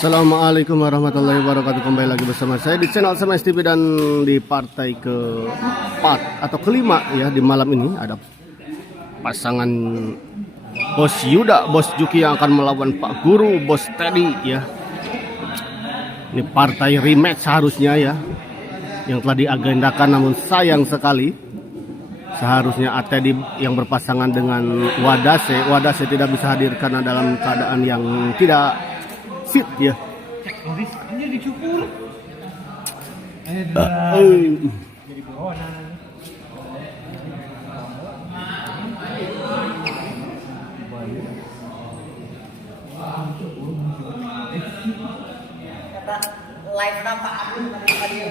Assalamualaikum warahmatullahi wabarakatuh. Kembali lagi bersama saya di channel Smash TV dan di partai keempat atau kelima ya di malam ini ada pasangan Bos Yuda, Bos Juki yang akan melawan Pak Guru, Bos Teddy ya. Ini partai rematch seharusnya ya yang telah diagendakan, namun sayang sekali seharusnya Teddy yang berpasangan dengan Wadase tidak bisa hadir karena dalam keadaan yang tidak fit ya. Jadi buronan. Kata live nampak aku tadi.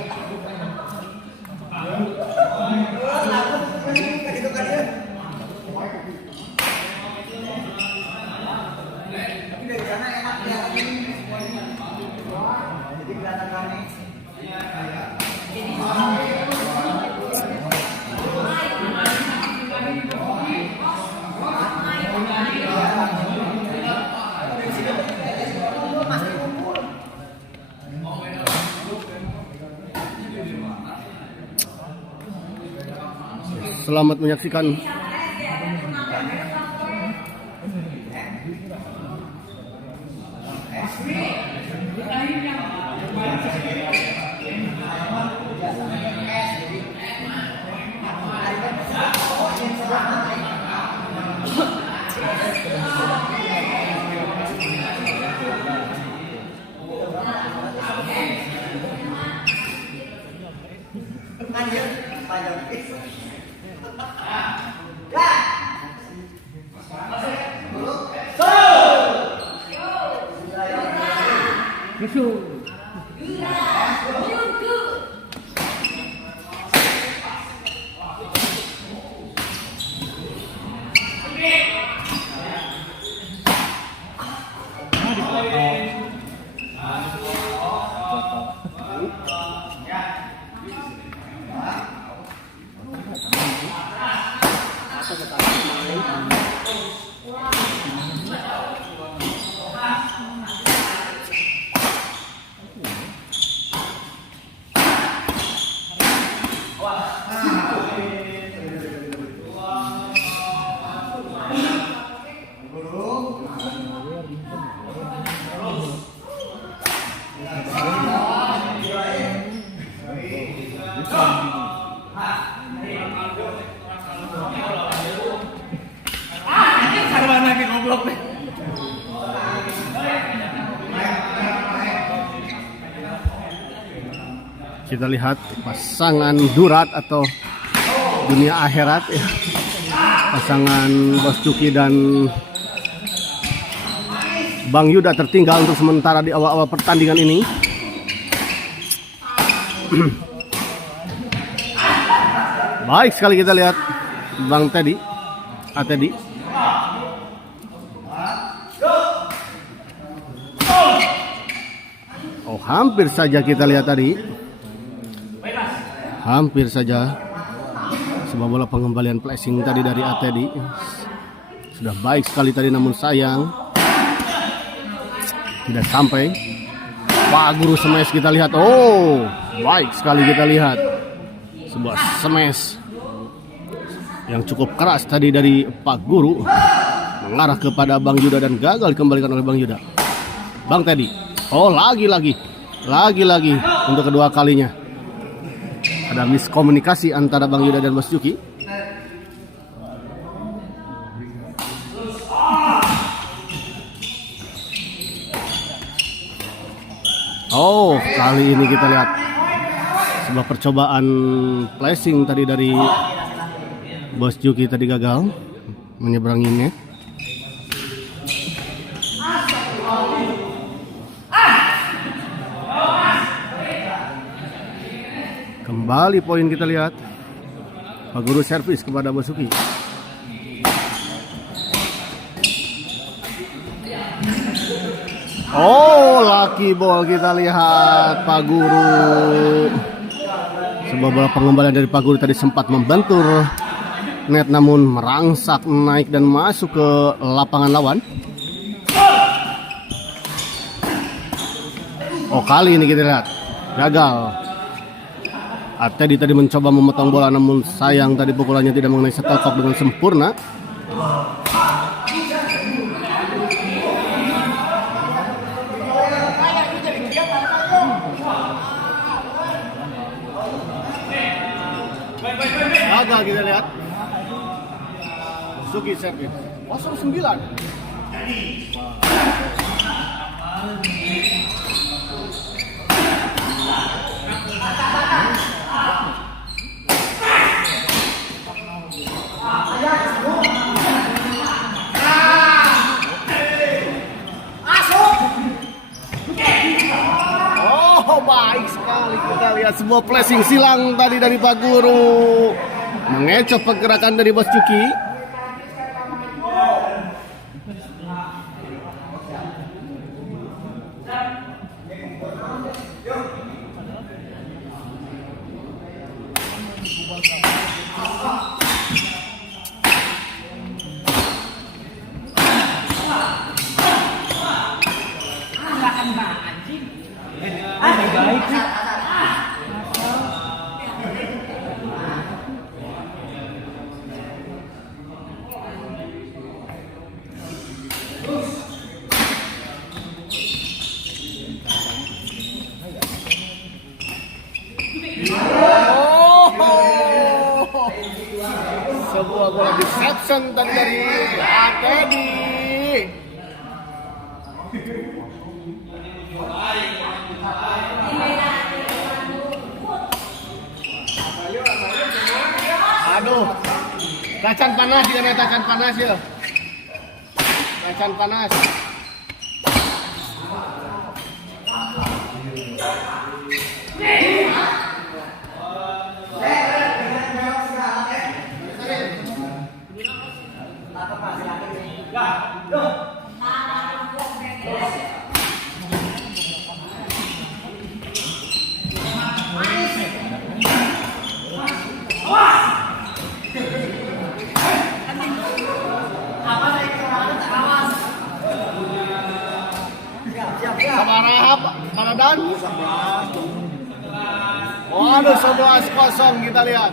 Selamat menyaksikan. Kita lihat pasangan Durat atau dunia akhirat ya. Pasangan Bos Juki dan Bang Yuda tertinggal untuk sementara di awal-awal pertandingan ini. Baik sekali kita lihat Bang Teddy, Teddy. Oh, hampir saja kita lihat tadi. Hampir saja sebuah bola pengembalian flashing tadi dari Teddy. Sudah baik sekali tadi, namun sayang tidak sampai. Pak Guru smash kita lihat. Oh, baik sekali kita lihat sebuah smash yang cukup keras tadi dari Pak Guru mengarah kepada Bang Yuda dan gagal dikembalikan oleh Bang Yuda. Bang Teddy. Oh, lagi-lagi untuk kedua kalinya ada miskomunikasi antara Bang Yuda dan Bos Juki. Oh, kali ini kita lihat sebuah percobaan flashing tadi dari Bos Juki tadi gagal menyeberangi net. Kembali poin kita lihat. Pak Guru servis kepada Bos Juki. Oh, lucky ball kita lihat Pak Guru. Sebuah bola pengembalian dari Pak Guru tadi sempat membentur net, namun merangsak naik dan masuk ke lapangan lawan. Oh, kali ini kita lihat gagal. Teddy tadi mencoba memotong bola, namun sayang tadi pukulannya tidak mengenai shuttlecock dengan sempurna. Gagal kita lihat. Suki service 0-9. Oh, baik sekali kita lihat sebuah flashing silang tadi dari Pak Guru, mengecoh pergerakan dari Bos Cuki. Sebuah bola deception tadi dari Teddy. Aduh, kacan panas dia, kacan panas ya. Kacan panas. Dan waduh, 11-0 kita lihat.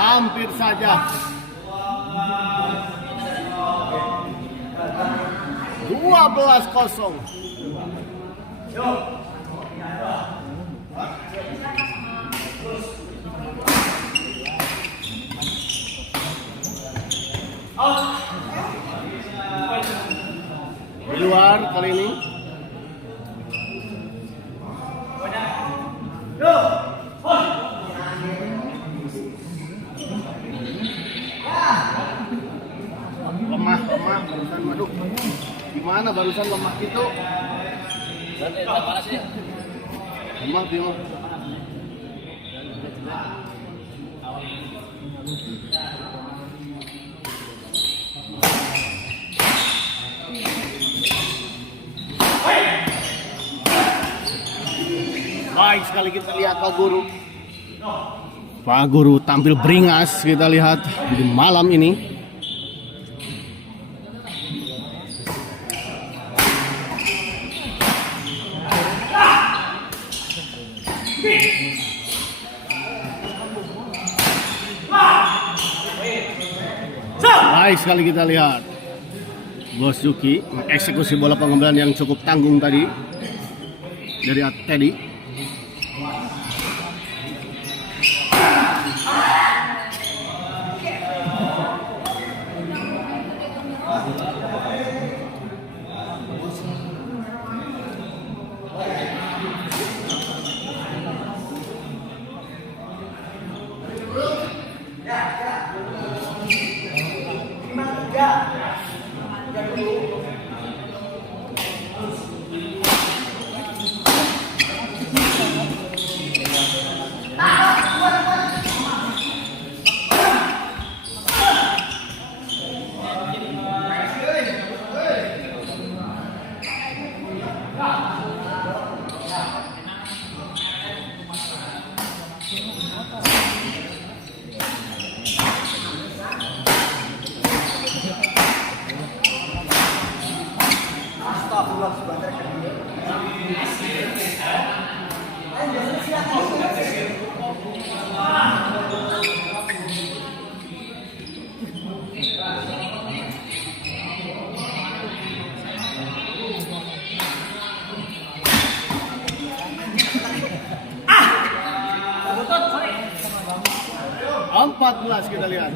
Hampir saja. 12-0. Di luar kali ini. Lemah barusan, waduh. Gimana barusan lemah gitu? Lemah bingung. Baik sekali kita lihat Pak Guru. Pak Guru tampil beringas kita lihat di malam ini. Baik sekali kita lihat Bos Yuki mengeksekusi bola pengembangan yang cukup tanggung tadi dari Teddy. ke-14 kita lihat.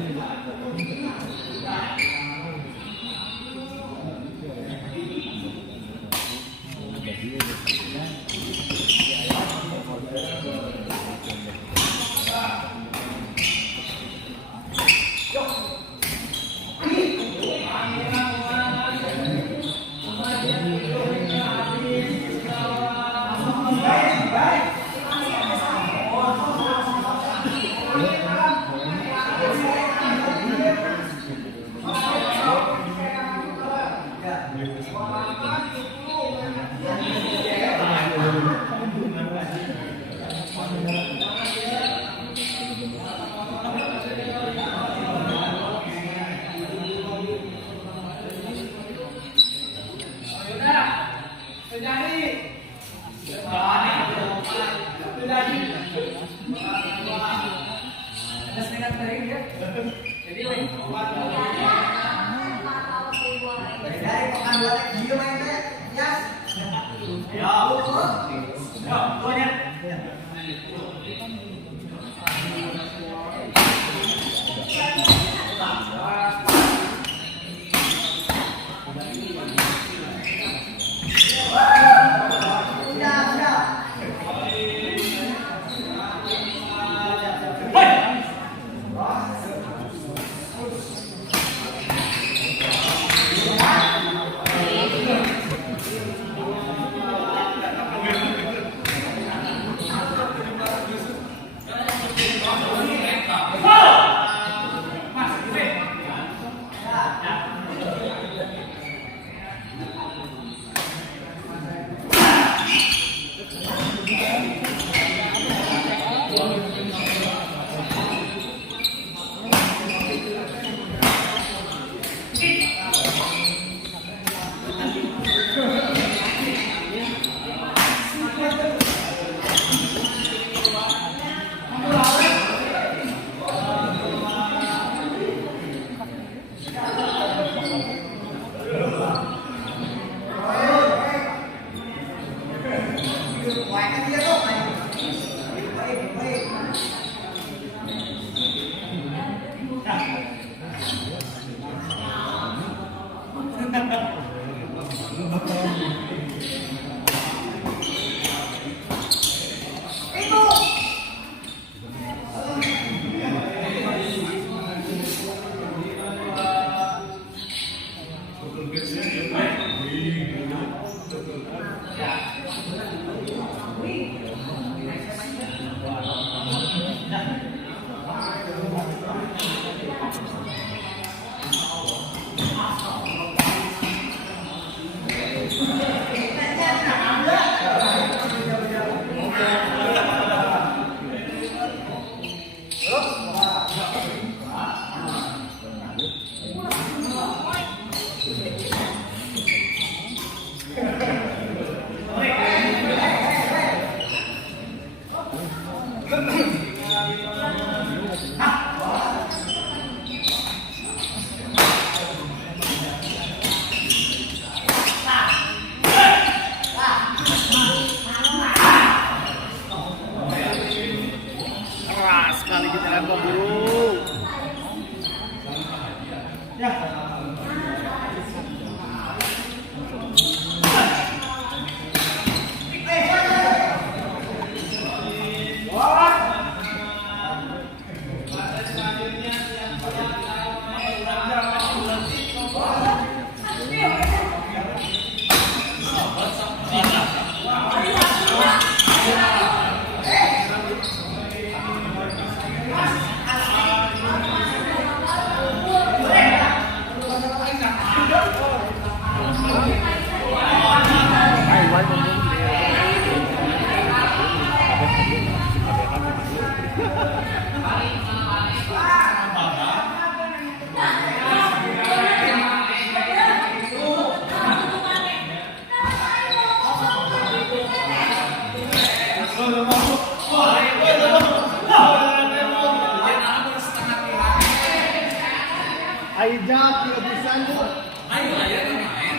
Aida tidak bisa lu. Ayo aja main.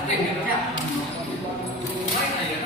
Oke, ya. Main aja.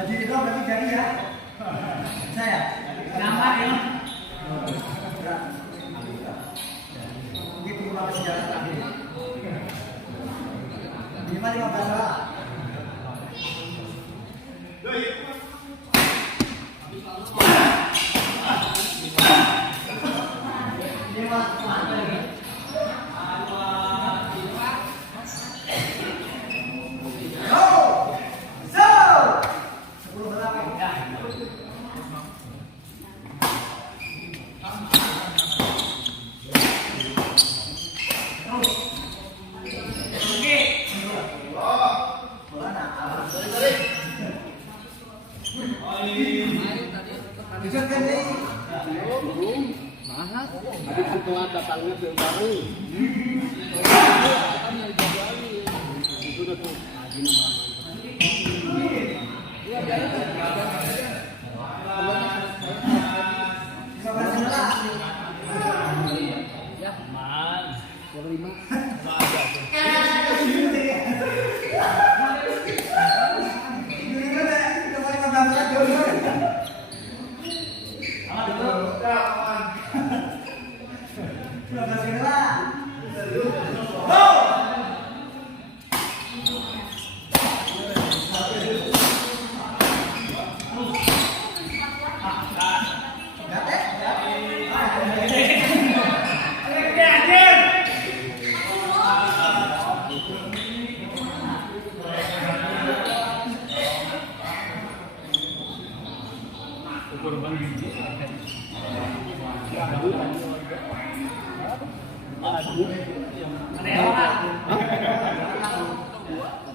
Tadi itu berarti jadi ya. Saya. Nama ya. Begitu lama sejarah tadi. Minimal 15 lah. Tadi kan telat datangnya bareng. Itu udah tuh.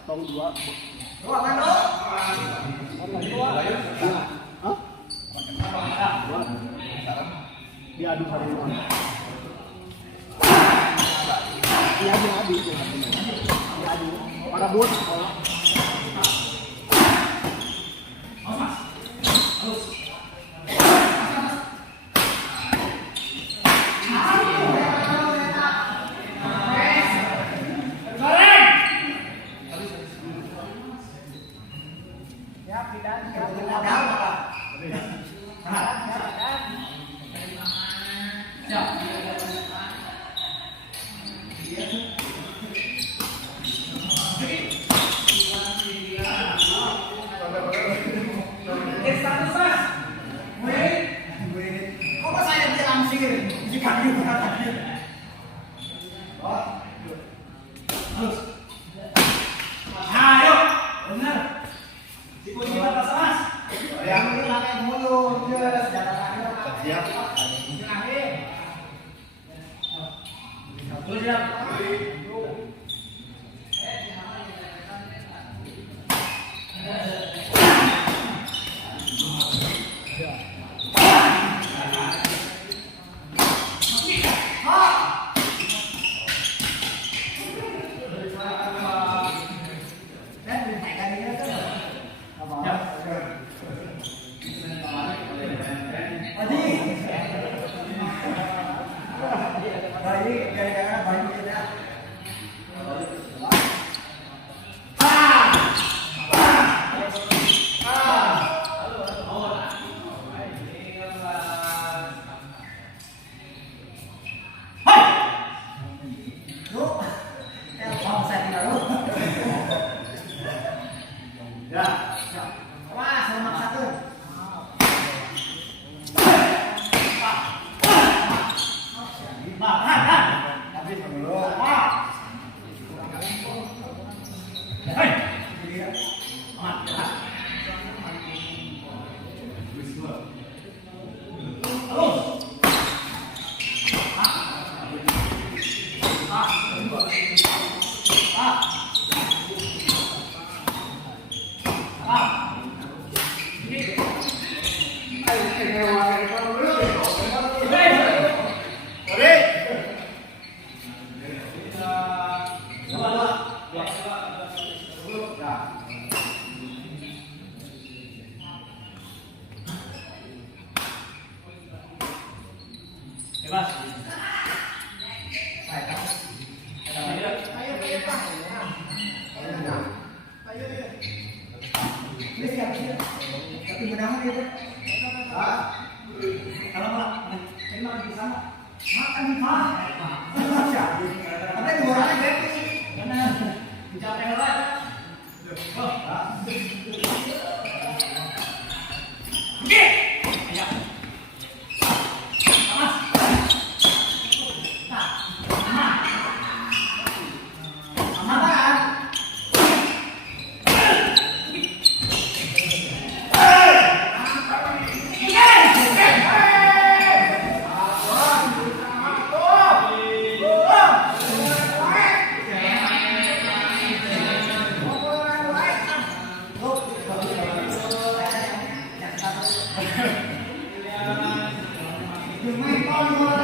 Potong dua. Diadu hari ini. Diadu. Para bot. Adi Ini siap-siap. Tapi mudah-mudahan itu. Kalau ini makan di sana. Makan di mana? Ada dua orang aja. Benar. Dicapai lah. Oke. Ayo. Đừng may con luôn.